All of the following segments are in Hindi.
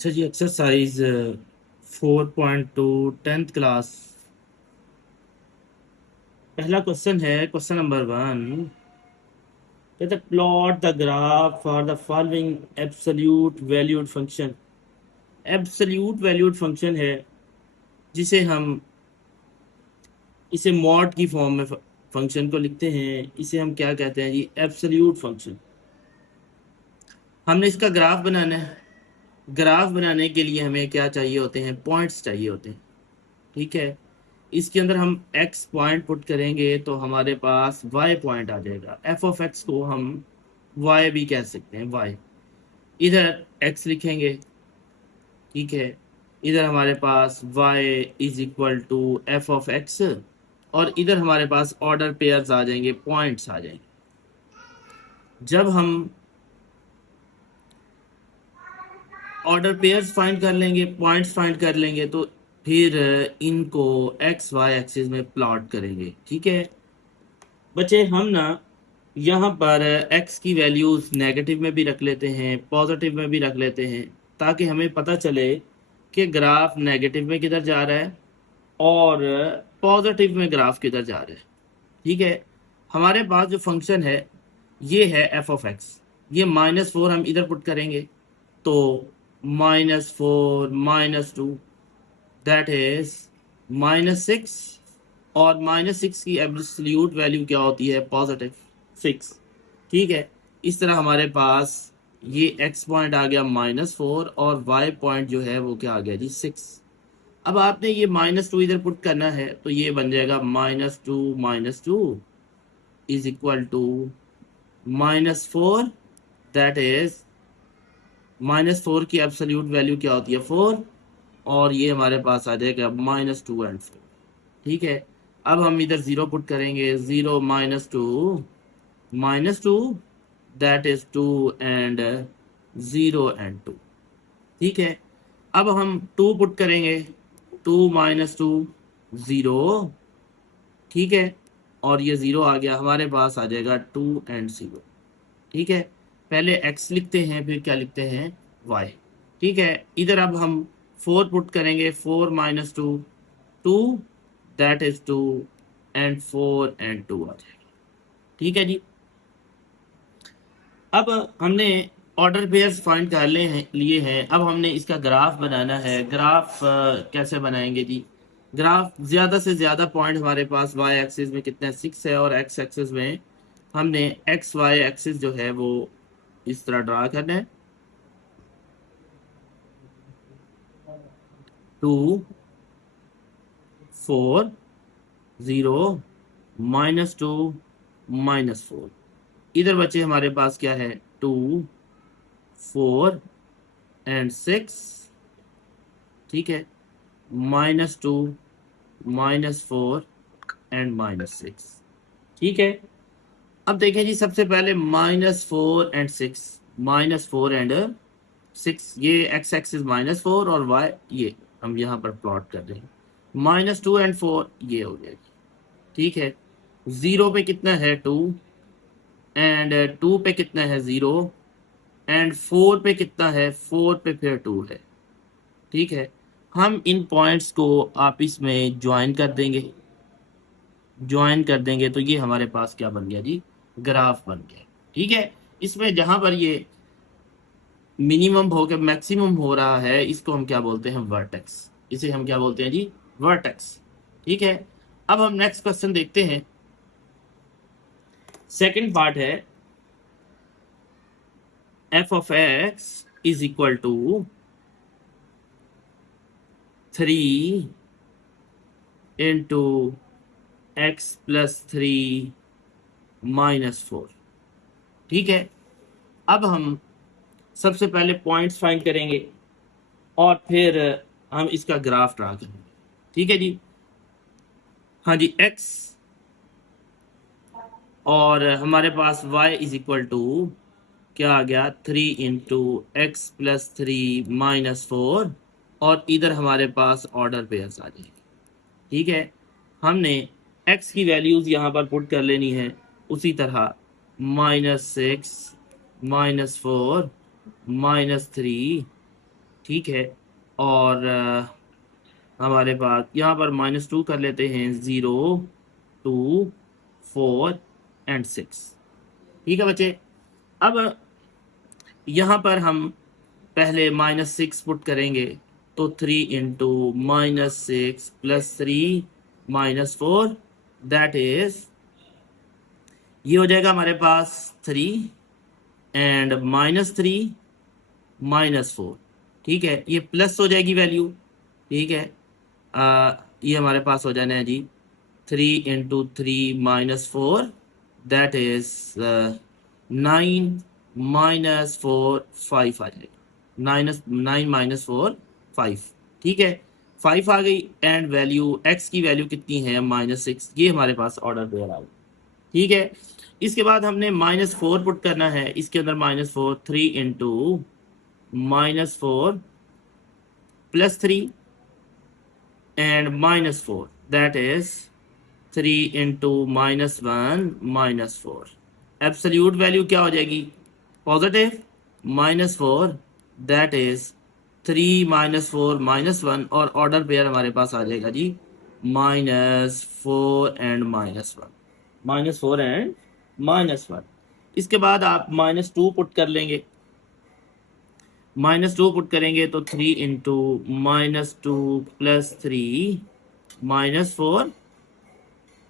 अच्छा जी, एक्सरसाइज 4.2 टेंथ क्लास। पहला क्वेश्चन है, क्वेश्चन नंबर 1। कहता plot the graph for the following absolute valued function. Absolute valued function है जिसे हम इसे मॉड की फॉर्म में फंक्शन को लिखते हैं। इसे हम क्या कहते हैं जी? Absolute function. हमने इसका ग्राफ बनाना है। ग्राफ बनाने के लिए हमें क्या चाहिए होते हैं? पॉइंट्स चाहिए होते हैं। ठीक है, इसके अंदर हम x पॉइंट पुट करेंगे तो हमारे पास y पॉइंट आ जाएगा। f ऑफ x को हम y भी कह सकते हैं, y। इधर x लिखेंगे, ठीक है। इधर हमारे पास y is equal to f of x, और इधर हमारे पास ऑर्डर पेयर्स आ जाएंगे, पॉइंट्स आ जाएंगे। जब हम ऑर्डर पेयर्स फाइंड कर लेंगे, पॉइंट्स फाइंड कर लेंगे, तो फिर इनको एक्स वाई एक्सिस में प्लॉट करेंगे। ठीक है बच्चे, हम ना यहाँ पर x की वैल्यूज नेगेटिव में भी रख लेते हैं, पॉजिटिव में भी रख लेते हैं, ताकि हमें पता चले कि ग्राफ नेगेटिव में किधर जा रहा है और पॉजिटिव में ग्राफ किधर जा रहा है। ठीक है, हमारे पास जो फंक्शन है ये है f ऑफ x। ये -4 हम इधर पुट करेंगे तो -4 -2 दैट इज -6, और -6 की एब्सोल्यूट वैल्यू क्या होती है? पॉजिटिव 6। ठीक है, इस तरह हमारे पास ये x पॉइंट आ गया -4 और y पॉइंट जो है वो क्या आ गया जी? 6। अब आपने ये -2 इधर पुट करना है तो ये बन जाएगा -2 is equal to -4, that is -4 की एब्सोल्यूट वैल्यू क्या होती है? 4, और ये हमारे पास आ जाएगा -2 एंड 4। ठीक है, अब हम इधर 0 पुट करेंगे, 0 -2 दैट इज 2 एंड 0 एंड 2। ठीक है, अब हम 2 पुट करेंगे, 2 -2 0। ठीक है, और ये 0 आ गया, हमारे पास आ जाएगा 2 एंड 0। ठीक है, पहले x लिखते हैं फिर क्या लिखते हैं? y। ठीक है, इधर अब हम 4 पुट करेंगे, 4 -2 2 दैट इज 2 एंड 4 एंड 2 आ जाएगा। ठीक है जी, अब हमने ऑर्डर पेयर्स फाइंड कर लिए हैं। अब हमने इसका ग्राफ बनाना है। ग्राफ कैसे बनाएंगे जी? ग्राफ ज़्यादा से ज़्यादा पॉइंट हमारे पास y एक्सिस में कितने? 6 है, और x एक्सिस में हमने x y एक्सिस जो है वो इस तरह ड्रा करना है। 2 4 0 -2 -4। इधर बचे हमारे पास क्या है? 2 4 एंड 6। ठीक है, -2 -4 एंड -6। ठीक है, अब देखें जी, सबसे पहले -4 एंड 6, -4 एंड 6, ये x एक्सिस -4 और y ये हम यहाँ पर प्लॉट कर रहे हैं। -2 एंड 4 ये हो गया। ठीक है, 0 पे कितना है? 2, एंड 2 पे कितना है? 0, एंड 4 पे कितना है? 4 पे फिर 2 है। ठीक है, हम इन पॉइंट्स को आपस में ज्वाइन कर देंगे। ज्वाइन कर देंगे तो ये हमारे पास क्या बन गया जी? ग्राफ बन गया। ठीक है, इसमें जहां पर ये मिनिमम होकर मैक्सिमम हो रहा है इसको हम क्या बोलते हैं? वर्टेक्स। इसे हम क्या बोलते हैं जी? वर्टेक्स। ठीक है, अब हम नेक्स्ट क्वेश्चन देखते हैं। सेकंड पार्ट है f of x is equal to 3 into x plus 3 minus 4। ठीक है, अब हम सबसे पहले पॉइंट्स फाइंड करेंगे और फिर हम इसका ग्राफ ड्रा करेंगे। ठीक है जी, हाँ जी, x और हमारे पास y इज इक्वल टू क्या आ गया? 3 इंटू एक्स प्लस 3 -4, और इधर हमारे पास ऑर्डर पेयर्स आ जाएंगे। ठीक है, हमने x की वैल्यूज यहाँ पर पुट कर लेनी है उसी तरह, -6 -4 -3। ठीक है। और हमारे पास यहाँ पर -2 कर लेते हैं, 0, 2, 4 एंड 6। ठीक है बच्चे। अब यहाँ पर हम पहले -6 पुट करेंगे, तो 3 इंटू -6 प्लस 3 -4, दैट इज, ये हो जाएगा हमारे पास 3 एंड -3 -4। ठीक है, ये प्लस हो जाएगी वैल्यू। ठीक है, ये हमारे पास हो जाना है जी 3 इंटू 3 -4, दैट इज 9 -4 5 आ जाएगा। 9 -4 5। ठीक है, 5 आ गई एंड वैल्यू एक्स की वैल्यू कितनी है, -6। ये हमारे पास ऑर्डर पेयर आ गई। ठीक है, इसके बाद हमने -4 पुट करना है इसके अंदर, -4, 3 into -4 plus 3 and -4, that is 3 into -1 -4। Absolute value क्या हो जाएगी, पॉजिटिव, -4, दैट इज 3 -4 -1, और ऑर्डर पेयर हमारे पास आ जाएगा जी -4 एंड -1, -4 एंड -1। इसके बाद आप -2 पुट कर लेंगे। -2 पुट करेंगे तो 3 इंटू -2 प्लस 3 -4।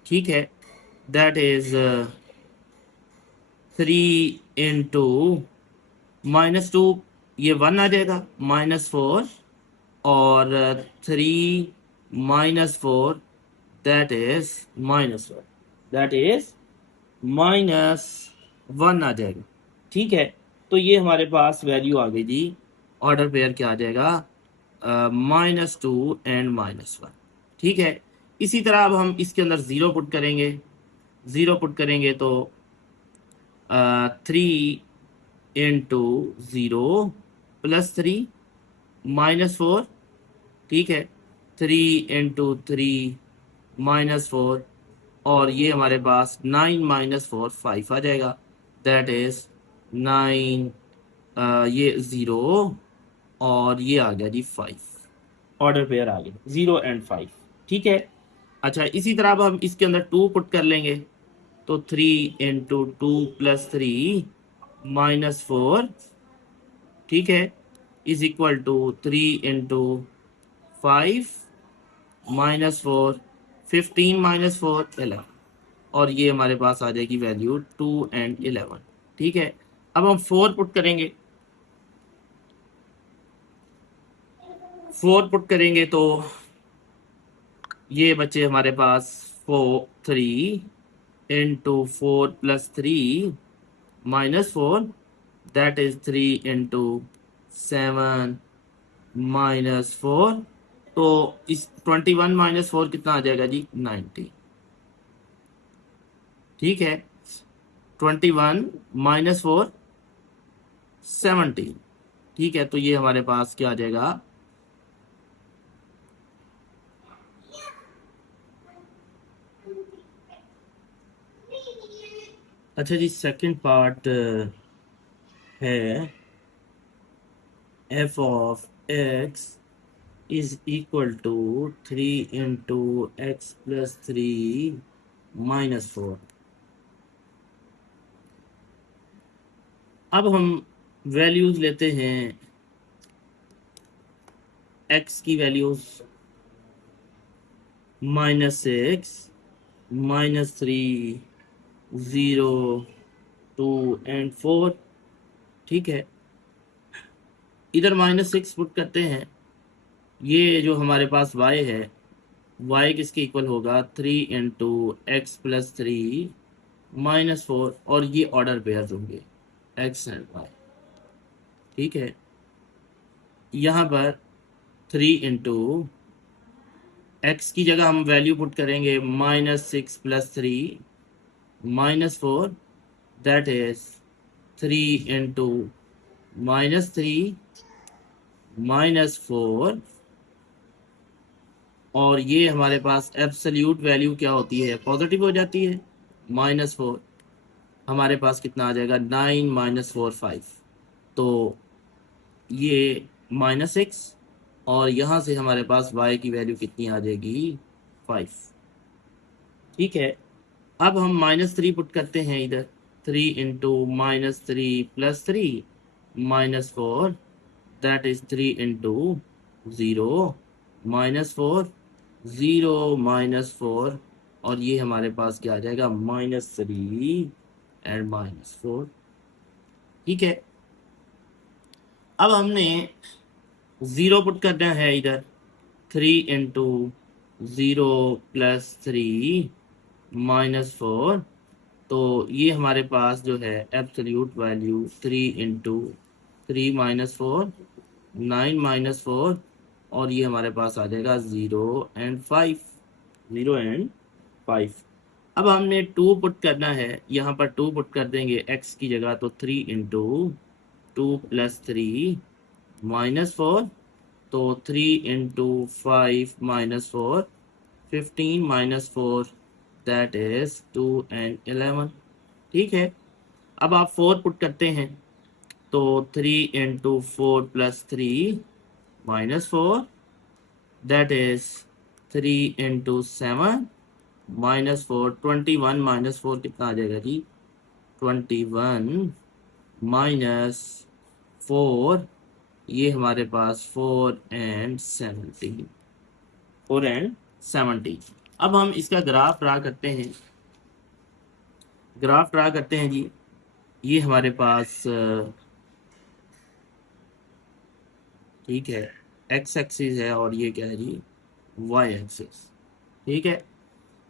ठीक है, दैट इज 3 इंटू -2, ये 1 आ जाएगा, -4 और 3 -4, दैट इज -1, दैट इज -1 आ जाएगा। ठीक है, तो ये हमारे पास वैल्यू आ गई जी, ऑर्डर पेयर क्या आ जाएगा, -2 एंड -1। ठीक है, इसी तरह अब हम इसके अंदर 0 पुट करेंगे। 0 पुट करेंगे तो 3 इंटू 0 प्लस 3 -4। ठीक है, 3 इंटू 3 -4, और ये हमारे पास 9 -4 5 आ जाएगा, दैट इज 9, ये 0 और ये आ गया जी 5। ऑर्डर पेयर आ गया 0 एंड 5। ठीक है, अच्छा इसी तरह अब हम इसके अंदर 2 पुट कर लेंगे, तो 3 इंटू 2 प्लस 3 -4। ठीक है, इज इक्वल टू 3 इंटू 5 -4, 15 -4 11, और ये हमारे पास आ जाएगी वैल्यू 2 एंड 11। ठीक है, अब हम 4 पुट करेंगे। 4 पुट करेंगे तो ये बच्चे हमारे पास 3 into 4 plus 3 -4, that is 3 into 7 -4, तो इस 21 -4 कितना आ जाएगा जी 90। ठीक है, 21 -4 17। ठीक है, तो ये हमारे पास क्या आ जाएगा, अच्छा जी सेकंड पार्ट है f of x is equal to 3 into x plus 3 -4। अब हम वैल्यूज लेते हैं, x की वैल्यूज -6 -3 0 2 एंड 4। ठीक है, इधर -6 पुट करते हैं, ये जो हमारे पास y है, y किसके इक्वल होगा, 3 इंटू एक्स प्लस 3 -4, और ये ऑर्डर पेयर होंगे x एंड y। ठीक है, यहाँ पर 3 इंटू एक्स की जगह हम वैल्यू पुट करेंगे -6 प्लस 3 -4, दैट इज 3 इंटू -3 -4, और ये हमारे पास एब्सोल्यूट वैल्यू क्या होती है, पॉजिटिव हो जाती है, -4। हमारे पास कितना आ जाएगा, 9 -4 5। तो ये -6 और यहाँ से हमारे पास y की वैल्यू कितनी आ जाएगी 5। ठीक है, अब हम -3 पुट करते हैं इधर, 3 इंटू -3 + 3 -4 दैट इज 3 इंटू 0 -4 0 -4 और ये हमारे पास क्या आ जाएगा -3 एंड -4। ठीक है, अब हमने 0 पुट करना है इधर, 3 इंटू 0 + 3 -4 तो ये हमारे पास जो है एब्सोल्यूट वैल्यू 3 इंटू 3 -4 9 -4 और ये हमारे पास आ जाएगा 0 एंड 5 0 एंड 5। अब हमने 2 पुट करना है, यहाँ पर 2 पुट कर देंगे x की जगह, तो 3 इंटू 2 + 3 -4 तो 3 इंटू 5 -4 15 -4 दैट इज 2 एंड 11। ठीक है, अब आप 4 पुट करते हैं तो 3 इंटू 4 + 3 -4 दैट इज 3 इंटू 7 -4 21 -4 कितना आ जाएगा जी 21 -4 ये हमारे पास 4 एंड 17 4 एंड 17। अब हम इसका ग्राफ ड्रा करते हैं, ग्राफ ड्रा करते हैं जी। ये हमारे पास ठीक है x एक्सिस है और ये क्या है जी y एक्सिस। ठीक है,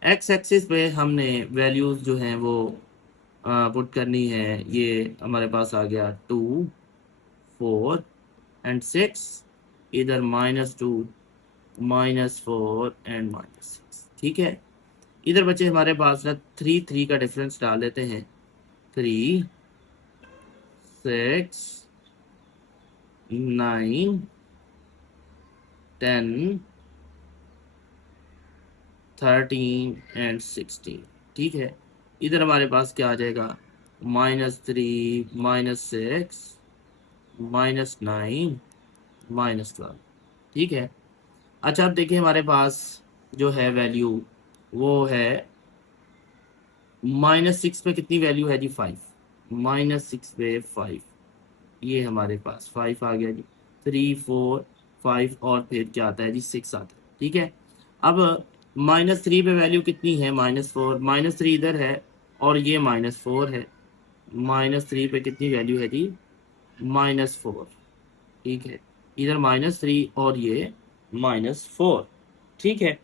x एक्सिस पे हमने वैल्यूज जो हैं वो पुट करनी है। ये हमारे पास आ गया 2 4 एंड 6, इधर -2 -4 एंड -6। ठीक है, इधर बच्चे हमारे पास ना 3 3 का डिफरेंस डाल देते हैं, 3 6 9 10 13 एंड 16। ठीक है, इधर हमारे पास क्या आ जाएगा -3 -6 -9 -12। ठीक है, अच्छा अब देखिए हमारे पास जो है वैल्यू वो है -6 पे कितनी वैल्यू है जी 5 -6 पे 5 ये हमारे पास 5 आ गया जी 3 4 5 और फिर क्या आता है जी 6 आता है। ठीक है, अब -3 पे वैल्यू कितनी है -4 -3 इधर है और ये -4 है, -3 पे कितनी वैल्यू है जी -4। ठीक है, इधर -3 और ये -4। ठीक है,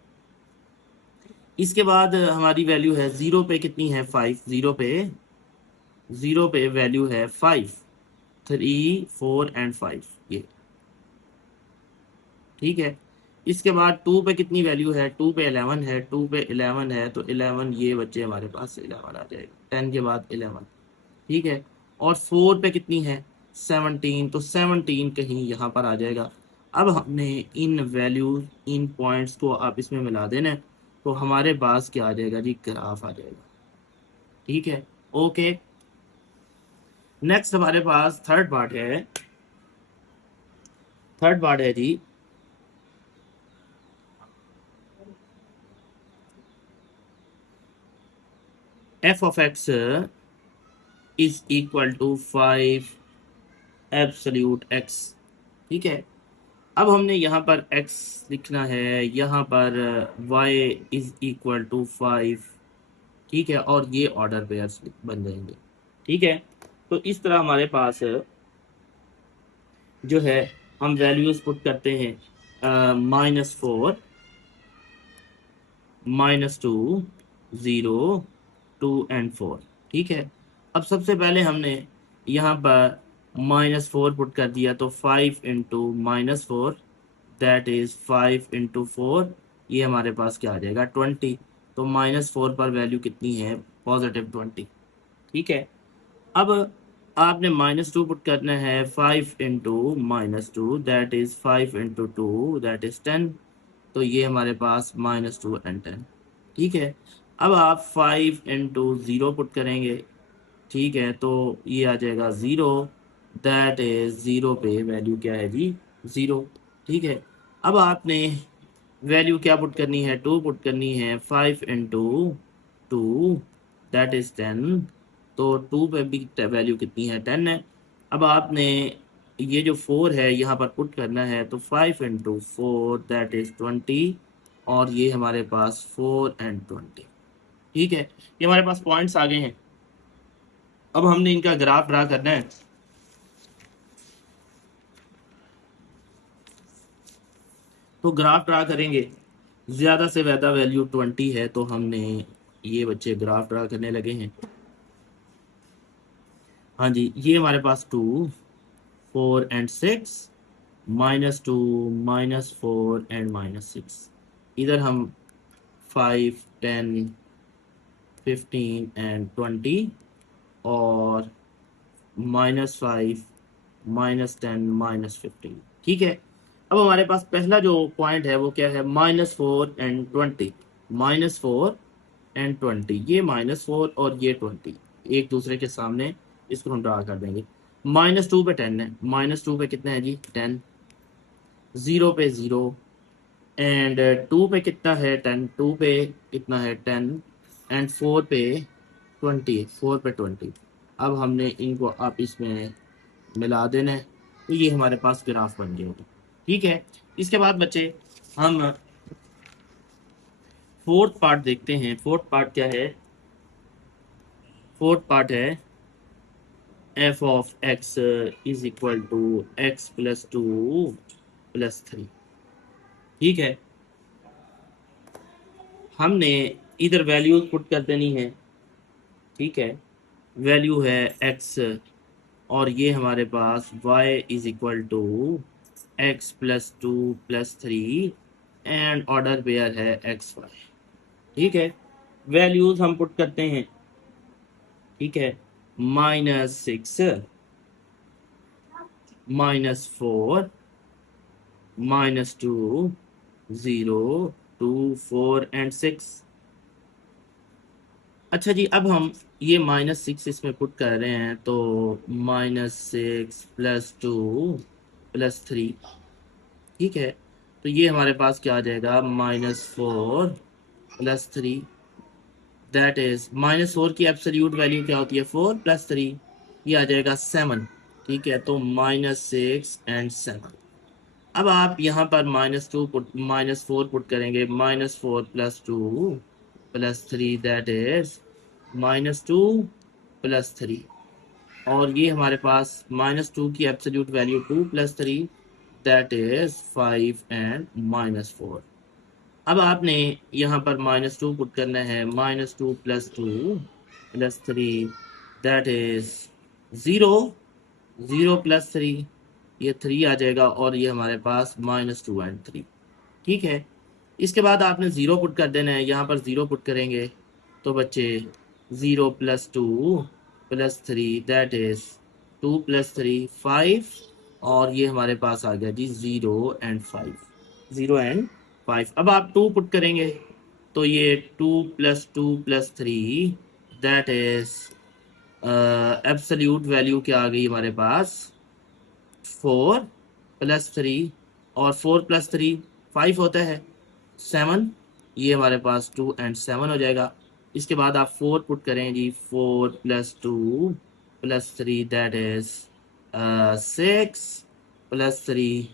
इसके बाद हमारी वैल्यू है 0 पे कितनी है 5 0 पे वैल्यू है 5 3 4 एंड 5 ये। ठीक है, इसके बाद 2 पे कितनी वैल्यू है 2 पे 11 है 2 पे 11 है तो 11 ये बच्चे हमारे पास 11 आ जाएगा 10 के बाद 11। ठीक है, और 4 पे कितनी है 17 तो 17 कहीं यहाँ पर आ जाएगा। अब हमने इन वैल्यूज इन पॉइंट्स को आप इसमें मिला देना है, तो हमारे पास क्या आ जाएगा जी ग्राफ आ जाएगा। ठीक है, ओके। नेक्स्ट हमारे पास थर्ड पार्ट है, थर्ड पार्ट है जी f of x is equal to 5 absolute x। ठीक है, अब हमने यहाँ पर x लिखना है, यहाँ पर y इज इक्वल टू 5। ठीक है, और ये ऑर्डर पेयर्स बन जाएंगे। ठीक है, तो इस तरह हमारे पास जो है हम वैल्यूज पुट करते हैं -4 -2 0 2 एंड 4। ठीक है, अब सबसे पहले हमने यहाँ पर -4 पुट कर दिया तो 5 इंटू -4 दैट इज 5 इंटू 4 ये हमारे पास क्या आ जाएगा 20। तो -4 पर वैल्यू कितनी है +20। ठीक है, अब आपने -2 पुट करना है 5 into -2 that is 5 into 2 that is 10 तो ये हमारे पास -2 एंड 10। ठीक है, अब आप 5 इंटू 0 पुट करेंगे। ठीक है, तो ये आ जाएगा 0 दैट इज 0 पे वैल्यू क्या है जी 0। ठीक है, अब आपने वैल्यू क्या पुट करनी है, 2 पुट करनी है। 5 इंटू 2 दैट इज 10। तो 2 पे भी वैल्यू कितनी है, 10 है। अब आपने ये जो 4 है यहाँ पर पुट करना है, तो 5 इंटू 4 दैट इज 20। और ये हमारे पास 4 एंड 20। ठीक है, ये हमारे पास पॉइंट्स आ गए हैं। अब हमने इनका ग्राफ ड्रा करना है। तो ग्राफ ड्रा करेंगे, ज़्यादा से ज़्यादा वैल्यू 20 है, तो हमने ये बच्चे ग्राफ ड्रा करने लगे हैं। हाँ जी, ये हमारे पास 2, 4 एंड 6, -2, -4 एंड -6। इधर हम 5, 10, 15 एंड 20, और -5, -10, -15। ठीक है, अब हमारे पास पहला जो पॉइंट है वो क्या है, -4 एंड 20। -4 एंड 20, ये -4 और ये 20 एक दूसरे के सामने, इसको हम ड्रा कर देंगे। -2 पे 10 है, -2 पे कितना है जी, 10। 0 पे 0, एंड 2 पे कितना है, 10। 2 पे कितना है, 10। एंड 4 पे 20, 4 पे 20। अब हमने इनको आपस में मिला देना है, तो ये हमारे पास ग्राफ बन गया। ठीक है, इसके बाद बच्चे हम फोर्थ पार्ट देखते हैं। फोर्थ पार्ट क्या है, फोर्थ पार्ट है f of x is equal to x+2+3। ठीक है, हमने इधर वैल्यूज पुट कर देनी है। ठीक है, वैल्यू है x, और ये हमारे पास y is equal to x+2+3, and order pair है xy। ठीक है, वैल्यूज हम पुट करते हैं। ठीक है, -6, -4, -2, 0, 2, 4 एंड 6। अच्छा जी, अब हम ये -6 इसमें पुट कर रहे हैं, तो -6+2+3। ठीक है, तो ये हमारे पास क्या आ जाएगा, -4+3, दैट इज -4 की एब्सोल्यूट वैल्यू क्या होती है, 4+3, ये आ जाएगा 7। ठीक है, तो -6 एंड 7। अब आप यहाँ पर -4 पुट करेंगे, -4+2+3 दैट इज -2+3। और ये हमारे पास -2 की absolute value 2+3 that is 5 and -4। अब आपने यहाँ पर -2 पुट करना है, -2+2+3 दैट इज 0, 0+3, ये 3 आ जाएगा, और ये हमारे पास -2 एंड 3। ठीक है, इसके बाद आपने 0 पुट कर देना है, यहाँ पर 0 पुट करेंगे, तो बच्चे 0+2+3 दैट इज 2+3 5, और ये हमारे पास आ गया जी 0 एंड 5, 0 एंड 5। अब आप 2 पुट करेंगे, तो ये 2+2+3 दैट इज एब्सोल्यूट वैल्यू क्या आ गई हमारे पास, 4+3, और 4+3 5 होता है, 7। ये हमारे पास 2 एंड 7 हो जाएगा। इसके बाद आप 4 पुट करें जी, 4+2+3 दैट इज 6+3,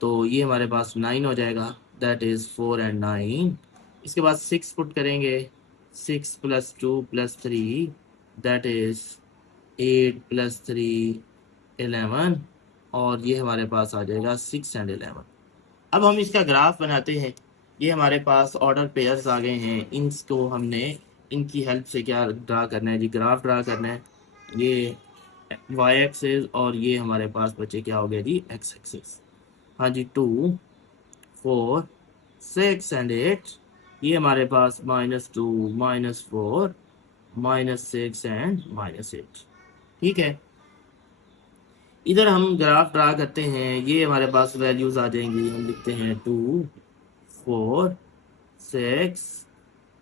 तो ये हमारे पास 9 हो जाएगा, दैट इज 4 एंड 9। इसके बाद 6 पुट करेंगे, 6+2+3 दैट इज 8+3 11, और ये हमारे पास आ जाएगा 6 एंड 11। अब हम इसका ग्राफ बनाते हैं। ये हमारे पास ऑर्डर पेयर्स आ गए हैं, इनको हमने इनकी हेल्प से क्या ड्रा करना है जी, ग्राफ ड्रा करना है। ये वाई एक्सिस, और ये हमारे पास बचे क्या हो गया जी, एक्स एक्सिस। हाँ जी, 2, 4, 6 एंड 8, ये हमारे पास -2, -4, -6 एंड -8। ठीक है, इधर हम ग्राफ ड्रा करते हैं, ये हमारे पास वैल्यूज आ जाएंगी। हम लिखते हैं 2, 4, 6,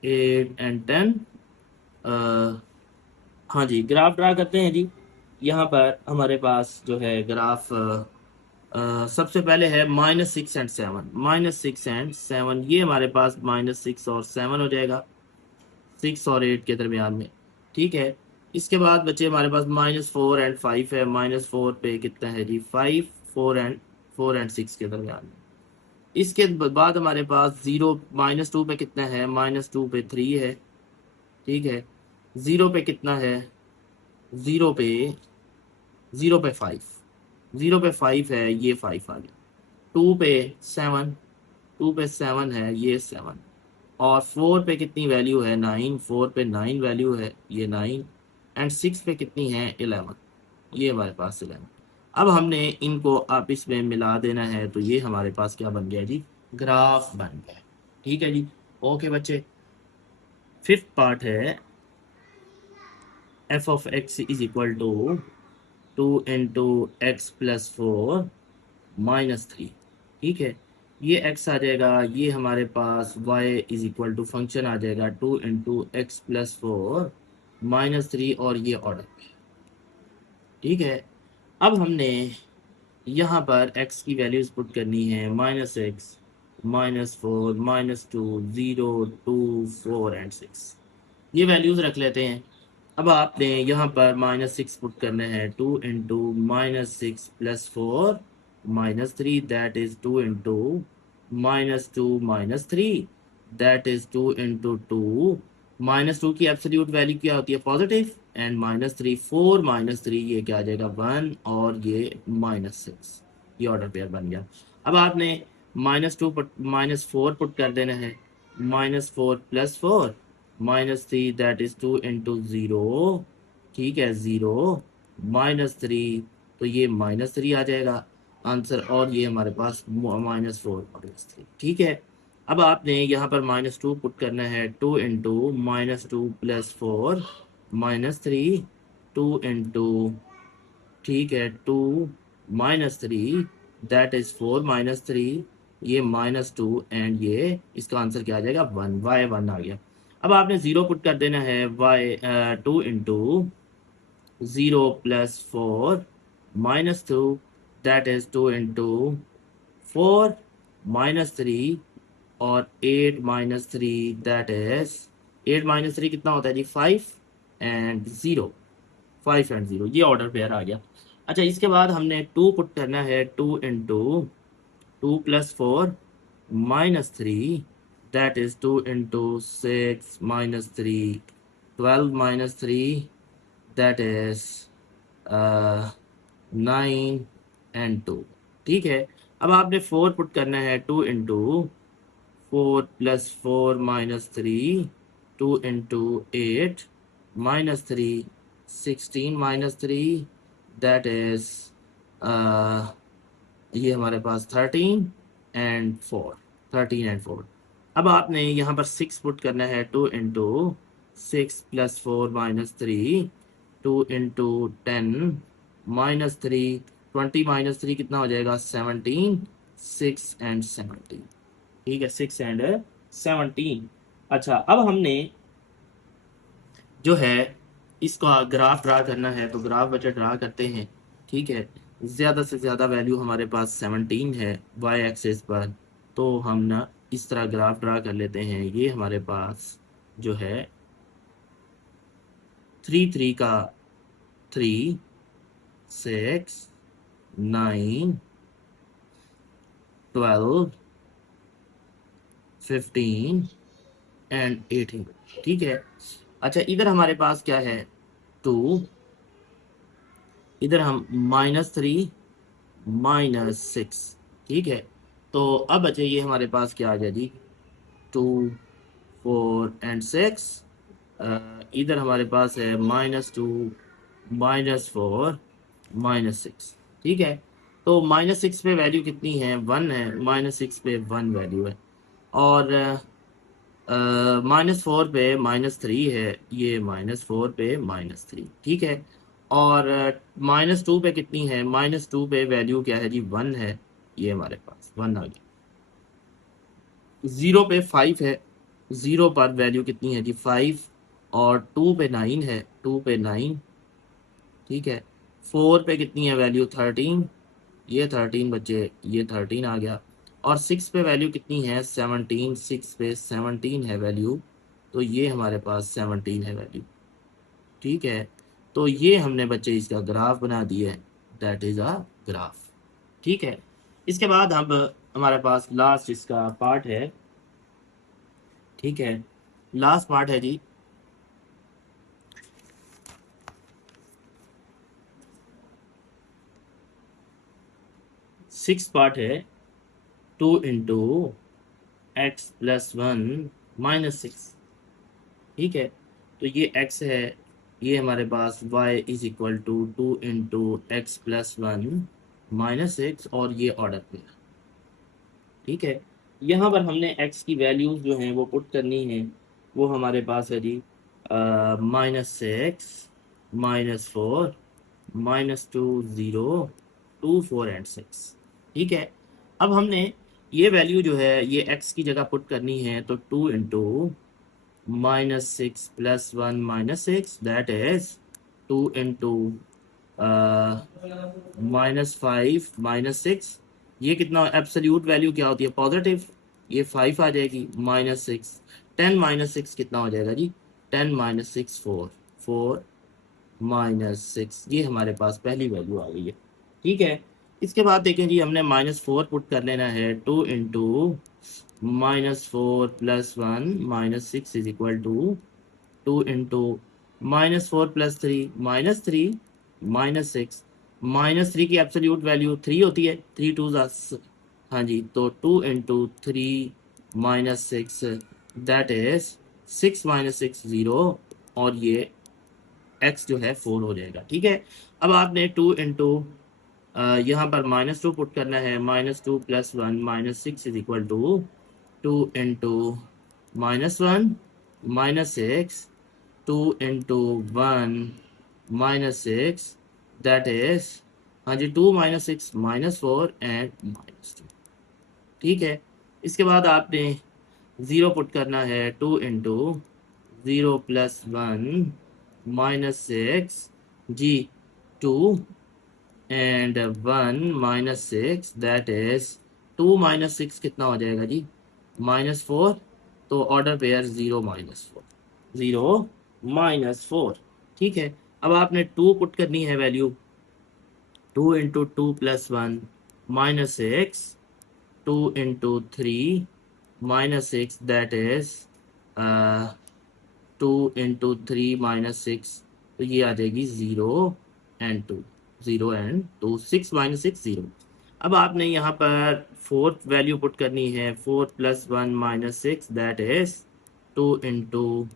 8 एंड 10। हाँ जी, ग्राफ ड्रा करते हैं जी। यहाँ पर हमारे पास जो है ग्राफ सबसे पहले है -6 एंड 7, -6 एंड 7, ये हमारे पास -6 और 7 हो जाएगा, 6 और 8 के दरमियान में, ठीक है। इसके बाद बच्चे हमारे पास -4 एंड 5 है, -4 पे कितना है जी 5, 4 एंड 6 के दरमियान में। इसके बाद हमारे पास -2 पे कितना है, -2 पे 3 है, ठीक है। 0 पे कितना है, 0 पे 5, 0 पे 5 है, ये 5 आ गया। 2 पे 7, 2 पे 7 है, ये 7। और 4 पे कितनी वैल्यू है, 9, 4 पे 9 वैल्यू है, ये 9। एंड 6 पे कितनी है, 11, ये हमारे पास 11। अब हमने इनको आपस में मिला देना है, तो ये हमारे पास क्या बन गया जी, ग्राफ बन गया, ठीक है जी। ओके बच्चे, फिफ्थ पार्ट है f of x is equal to 2 × x + 4 -3, ठीक है। ये x आ जाएगा, ये हमारे पास y is equal to function आ जाएगा 2 × x + 4 -3, और ये ऑर्डर पे, ठीक है। अब हमने यहाँ पर x की वैल्यूज पुट करनी है, -x, -4, -2, 0, 2, 4 एंड 6, ये वैल्यूज रख लेते हैं। अब आपने यहाँ पर -6 पुट करना है, 2 × -6 + 4 -3, दैट इज 2 × -2 - 3, दैट इज 2 × 2, -2 की एब्सोल्यूट वैल्यू क्या होती है, पॉजिटिव, एंड -3, 4 -3, ये क्या आ जाएगा 1, और ये -6, ये ऑर्डर पेयर बन गया। अब आपने -4 पुट कर देना है, -4 + 4 -3, दैट इज 2 × 0, ठीक है 0, -3, तो ये -3 आ जाएगा आंसर, और ये हमारे पास -4 -3, ठीक है। अब आपने यहाँ पर -2 पुट करना है, 2 × -2 + 4 -3, 2 × ठीक है 2 -3, दैट इज 4 -3, ये -2, एंड ये इसका आंसर क्या आ जाएगा 1, y1 आ गया। अब आपने 0 पुट कर देना है, 2 × 0 + 4 -2, दैट इज 2 × 4 -3, और 8 -3, दैट इज 8 -3 कितना होता है जी 5 एंड 0, 5 एंड 0, ये ऑर्डर पेयर आ गया। अच्छा, इसके बाद हमने 2 पुट करना है, 2 × 2 + 4 -3, that is 2 × 6 -3, 12 -3, that is 9 and 2, ठीक है। अब आपने 4 पुट करना है, 2 × 4 + 4 -3, 2 × 8 -3, 16 -3, दैट इज ये हमारे पास 13 एंड 4, 13 एंड 4। अब आपने यहाँ पर 6 पुट करना है, 2 × 6 + 4 -3, 2 × 10 -3, 20 -3 कितना हो जाएगा 17, 6 एंड 17, ठीक है 6 एंड 17। अच्छा, अब हमने जो है इसका ग्राफ ड्रा करना है, तो ग्राफ बच्चे ड्रा करते हैं, ठीक है। ज़्यादा से ज़्यादा वैल्यू हमारे पास 17 है y एक्सिस पर, तो हम ना इस तरह ग्राफ ड्रा कर लेते हैं। ये हमारे पास जो है 3 3 का 3, 6, 9, 12, 15 एंड 18, ठीक है। अच्छा, इधर हमारे पास क्या है 2, इधर हम -3 -6, ठीक है। तो अब बचे ये हमारे पास क्या आ गया जी 2, 4 एंड 6, इधर हमारे पास है -2 -4 -6, ठीक है। तो -6 पे वैल्यू कितनी है 1 है, -6 पे 1 वैल्यू है, और -4 पे -3 है, ये -4 पे -3, ठीक है। और -2 पे कितनी है, -2 पे वैल्यू क्या है जी 1 है, ये हमारे पास 1 आ गया। 0 पे 5 है, 0 पर वैल्यू कितनी है जी 5, और 2 पे 9 है, 2 पे 9, ठीक है। 4 पे कितनी है वैल्यू 13, ये 13 बच्चे, ये 13 आ गया। और 6 पे वैल्यू कितनी है? 17। 6 पे 17 है वैल्यू, तो ये हमारे पास 17 है वैल्यू। ठीक है, तो ये हमने बच्चे इसका ग्राफ बना दिया है, दैट इज अ ग्राफ। ठीक है, इसके बाद अब हमारे पास लास्ट इसका पार्ट है। ठीक है, लास्ट पार्ट है जी, 6 पार्ट है। 2 into x plus one minus 6। ठीक है, तो ये x है, ये हमारे पास y is equal to 2 into x plus one minus 6, और ये ऑर्डर पे। ठीक है, यहाँ पर हमने x की वैल्यूज जो हैं वो पुट करनी है। वो हमारे पास है जी -6, -4, -2, 0, 2, 4 एंड 6। ठीक है, अब हमने ये वैल्यू जो है ये x की जगह पुट करनी है, तो 2 into -6 plus 1 -6, that is 2 into -5 -6। ये कितना एब्सोल्यूट वैल्यू क्या होती है? पॉजिटिव, ये 5 आ जाएगी। -6, 10 -6 कितना हो जाएगा जी? 10 -6 4, 4 -6, ये हमारे पास पहली वैल्यू आ गई है। ठीक है, इसके बाद देखें जी, हमने -4 पुट कर लेना है। 2 into -4 plus 1 -6 is equal to 2 into -4 plus 3 -3 -6। -3 की एब्सोल्यूट वैल्यू 3 होती है, 3 टू हाँ जी, तो 2 इंटू 3 -6, दैट इज 6 -6 0, और ये x जो है 4 हो जाएगा। ठीक है, अब आपने 2 इंटू यहाँ पर -2 पुट करना है। -2 plus 1 -6 is equal to 2 into -1 -6, 2 into 1 -6, that is, हाँ जी, 2 -6 -4 एंड -2। ठीक है, इसके बाद आपने 0 पुट करना है। 2 इंटू 0 प्लस 1 -6 जी, 2 एंड 1 -6, दैट इज 2 -6 कितना हो जाएगा जी? -4। तो ऑर्डर पेयर 0 -4, 0 -4। ठीक है, अब आपने 2 पुट करनी है value. 2 into 2 plus 1 -6, 2 into 3 -6, that is 2 into 3 -6, तो ये आ जाएगी 0 एंड 2, 0 एंड 2, 6 -6 0। अब आपने यहाँ पर फोर्थ वैल्यू पुट करनी है। 4 plus 1 -6, that is 2 into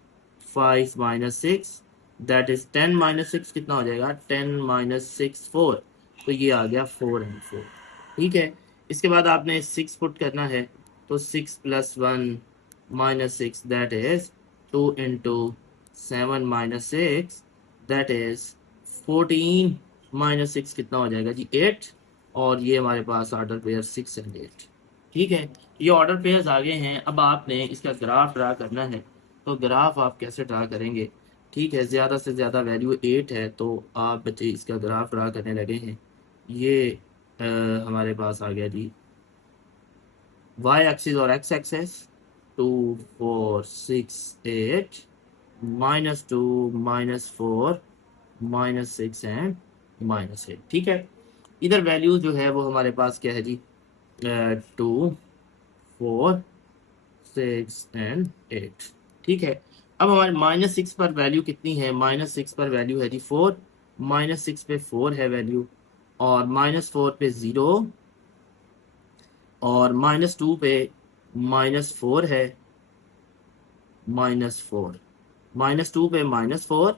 5 -6, that is 10 -6 कितना हो जाएगा? 10 -6 4, तो ये आ गया 4 एंड 4। ठीक है, इसके बाद आपने 6 पुट करना है, तो 6 plus 1 -6, that is 2 into 7 -6, that is 14 -6 कितना हो जाएगा जी? 8, और ये हमारे पास ऑर्डर पेयर 6 एंड 8। ठीक है, ये ऑर्डर पेयर्स आ गए हैं। अब आपने इसका ग्राफ ड्रा करना है, तो ग्राफ आप कैसे ड्रा करेंगे? ठीक है, ज़्यादा से ज़्यादा वैल्यू 8 है, तो आप बच्चे इसका ग्राफ ड्रा करने लगे हैं। ये हमारे पास आ गया जी y एक्सिस और x एक्सिस, 2 4 6 8, -2 -4 -6 एंड -8। ठीक है, इधर वैल्यू जो है वो हमारे पास क्या है जी? 2 4 6 एंड 8। ठीक है, अब हमारे -6 पर वैल्यू कितनी है? -6 पर वैल्यू है जी 4, -6 पे 4 है वैल्यू, और -4 पे 0, और -2 पे -4 है, -4, -2 पे -4,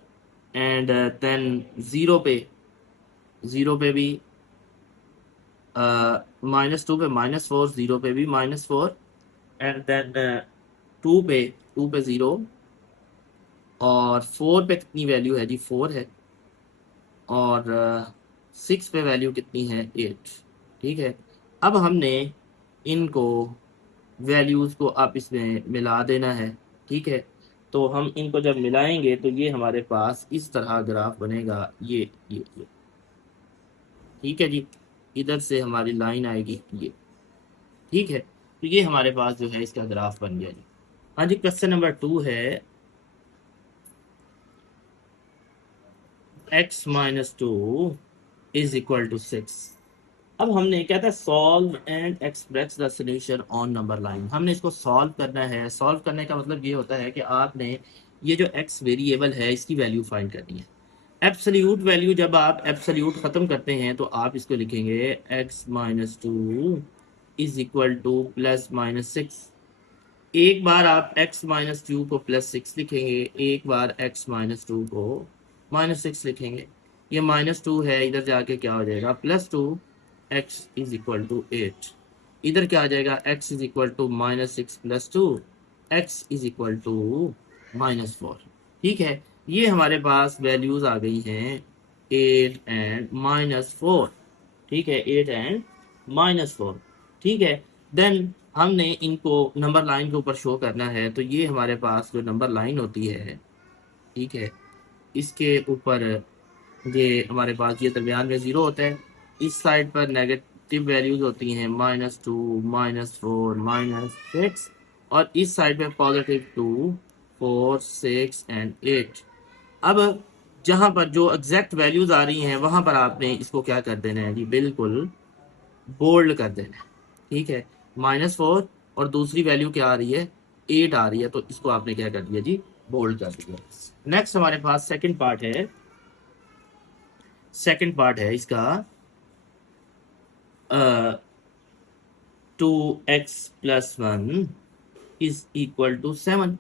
एंड देन 0 पे, 0 पे भी -2 पे -4, 0 पे भी -4, एंड देन 2 पे, 2 पे 0, और 4 पे कितनी वैल्यू है जी? 4 है, और 6 पे वैल्यू कितनी है? 8। ठीक है, अब हमने इनको वैल्यूज़ को आपस में मिला देना है। ठीक है, तो हम इनको जब मिलाएंगे तो ये हमारे पास इस तरह ग्राफ बनेगा, ये। ठीक है जी, इधर से हमारी लाइन आएगी ये, ठीक है। तो ये हमारे पास जो है इसका ग्राफ बन गया जी। हाँ जी, क्वेश्चन नंबर 2 है x-2 इज इक्वल टू 6। अब हमने क्या था, solve and express the solution on number line. हमने इसको सॉल्व करना है। सॉल्व करने का मतलब ये होता है कि आपने ये जो x वेरिएबल है इसकी वैल्यू फाइंड करनी है। एब्सोल्यूट वैल्यू, जब आप एब्सोल्यूट खत्म करते हैं तो आप इसको लिखेंगे x-2 इज इक्वल टू +-6। एक बार आप x-2 को +6 लिखेंगे, एक बार x-2 को -6 लिखेंगे। ये -2 है, इधर जाके क्या हो जाएगा +2, x इज इक्वल टू 8। इधर क्या आ जाएगा, x is equal to -6 + 2, x is equal to -4। ठीक है, ये हमारे पास वैल्यूज आ गई हैं 8 एंड -4। ठीक है, 8 एंड -4। ठीक है, देन हमने इनको नंबर लाइन के ऊपर शो करना है। तो ये हमारे पास जो नंबर लाइन होती है, ठीक है, इसके ऊपर ये हमारे पास ये दरमियान में 0 होता है। इस साइड पर नेगेटिव वैल्यूज होती हैं -2, -4, -6, और इस साइड पे +2, 4, 6 एंड 8। अब जहाँ पर जो एग्जैक्ट वैल्यूज आ रही हैं वहाँ पर आपने इसको क्या कर देना है जी, बिल्कुल बोल्ड कर देना है। ठीक है, -4 और दूसरी वैल्यू क्या आ रही है, 8 आ रही है, तो इसको आपने क्या कर दिया जी, बोल्ड कर दिया। नेक्स्ट हमारे पास सेकंड पार्ट है। सेकंड पार्ट है इसका 2x+1 इज इक्वल टू 7।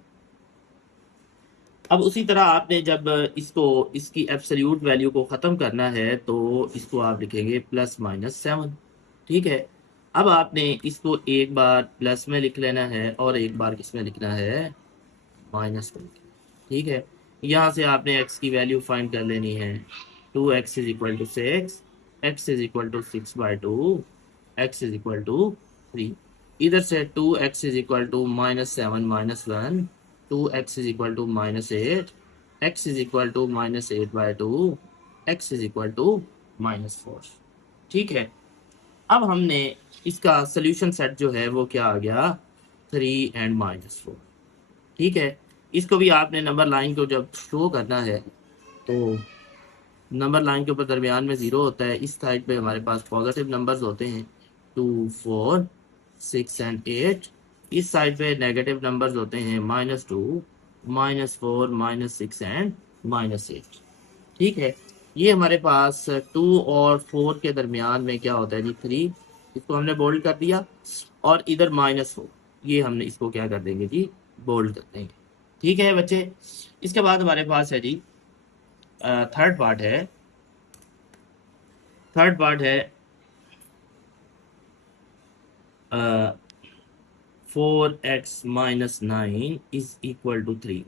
अब उसी तरह आपने जब इसको इसकी एब्सोल्यूट वैल्यू को ख़त्म करना है तो इसको आप लिखेंगे +-7। ठीक है, अब आपने इसको एक बार प्लस में लिख लेना है और एक बार किस में लिखना है, माइनस में। ठीक है, यहाँ से आपने x की वैल्यू फाइंड कर लेनी है। 2x is equal to 6, x is equal to 6/2, x is equal to 3। इधर से 2x is equal to -7 -1, 2x is equal to -8, x is equal to -8/2, x is equal to -4। ठीक है, अब हमने इसका सोल्यूशन सेट जो है वो क्या आ गया, 3 एंड -4। ठीक है, इसको भी आपने नंबर लाइन को जब शो करना है तो नंबर लाइन के ऊपर दरमियान में 0 होता है। इस साइड पे हमारे पास पॉजिटिव नंबर्स होते हैं 2, 4, 6 एंड 8। इस साइड पे नेगेटिव नंबर्स होते हैं -2, -4, -6 एंड -8। ठीक है, ये हमारे पास 2 और 4 के दरमियान में क्या होता है जी, 3। इसको हमने बोल्ड कर दिया, और इधर -4, ये हमने इसको क्या कर देंगे जी, बोल्ड कर देंगे। ठीक है बच्चे, इसके बाद हमारे पास है जी थर्ड पार्ट है। थर्ड पार्ट है 4x-9 इज इक्वल टू 3।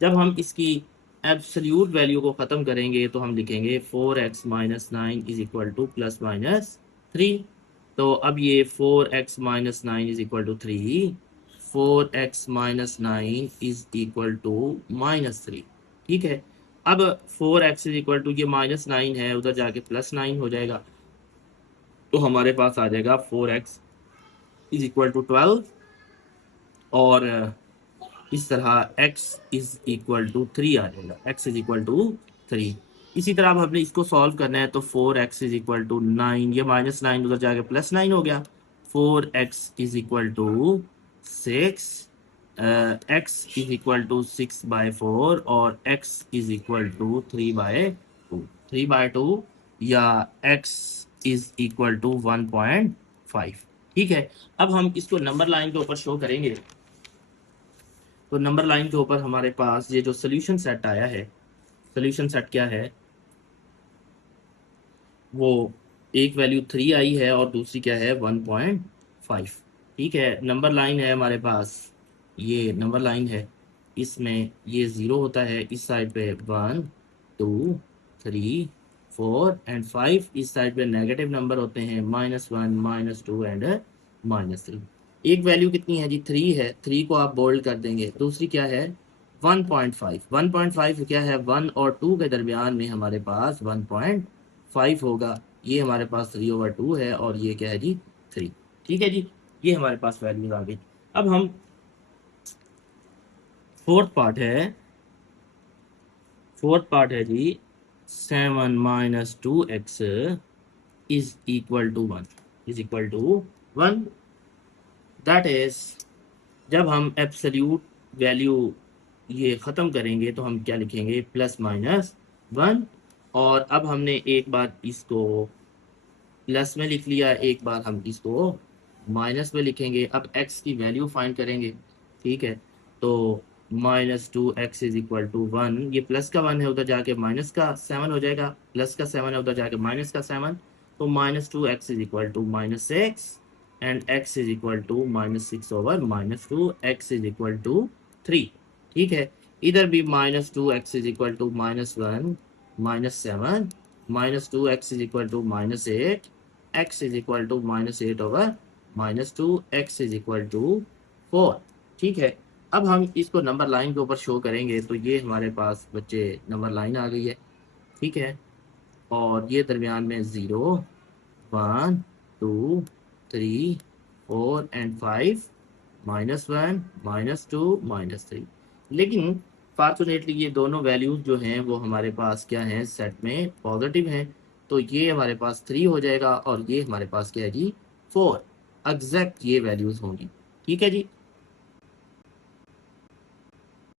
जब हम इसकी एब्सोल्यूट वैल्यू को ख़त्म करेंगे तो हम लिखेंगे 4x-9 इज इक्वल टू +-3। तो अब ये 4x-9 is equal to 3, 4x-9 is equal to -3। ठीक है, अब 4x इज इक्वल टू, ये -9 है, उधर जाके +9 हो जाएगा, तो हमारे पास आ जाएगा 4x इज इक्वल टू 12, और इस तरह x इज इक्वल टू 3 आ जाएगा, x इज इक्वल टू 3। इसी तरह अब हमने इसको सॉल्व करना है तो 4x इज इक्वल टू 9, ये -9 उधर जाके +9 हो गया, 4x is equal to 6, x is equal to 6/4, और x इज इक्वल टू 3/2। 3/2 या x इज इक्वल टू 1.5। ठीक है, अब हम इसको नंबर लाइन के ऊपर शो करेंगे। तो नंबर लाइन के ऊपर हमारे पास ये जो सोल्यूशन सेट आया है, सोल्यूशन सेट क्या है, वो एक वैल्यू 3 आई है और दूसरी क्या है, 1.5। ठीक है, नंबर लाइन है हमारे पास, ये नंबर लाइन है, इसमें ये 0 होता है, इस साइड पे 1, 2, 3, 4 एंड 5। इस साइड पे नेगेटिव नंबर होते हैं -1, -2 एंड -3। एक वैल्यू कितनी है जी, 3 है, 3 को आप बोल्ड कर देंगे। दूसरी क्या है, 1.5। 1.5 क्या है, 1 और 2 के दरमियान में हमारे पास 1.5 होगा। ये हमारे पास 3/2 है और ये क्या है जी 3। ठीक है जी, ये हमारे पास वैल्यूज आ गई। अब हम फोर्थ पार्ट है, जी 7 - 2x is equal to 1, is equal to 1। That is जब हम एब्सोल्यूट वैल्यू ये ख़त्म करेंगे तो हम क्या लिखेंगे, +-1। और अब हमने एक बार इसको प्लस में लिख लिया, एक बार हम इसको माइनस में लिखेंगे। अब x की वैल्यू फाइंड करेंगे। ठीक है, तो -2x इज इक्वल टू 1, ये प्लस का 1 है, उधर जाके माइनस का 7 हो जाएगा, प्लस का 7 है, उधर जाके माइनस का 7। तो -2x is equal to -6 and x is equal to -6/-2, x is equal to 3। ठीक है, इधर भी -2x is equal to -1 -7, -2x is equal to -8, x is equal to -8/-2, x is equal to 4। ठीक है, अब हम इसको नंबर लाइन के ऊपर शो करेंगे तो ये हमारे पास बच्चे नंबर लाइन आ गई है। ठीक है, और ये दरमियान में 0 1 2 3 4 एंड 5, -1 -2 -3। लेकिन फॉर्चुनेटली ये दोनों वैल्यूज जो हैं वो हमारे पास क्या हैं, सेट में पॉजिटिव हैं। तो ये हमारे पास 3 हो जाएगा और ये हमारे पास क्या है जी 4। एग्जैक्ट ये वैल्यूज होंगी। ठीक है जी।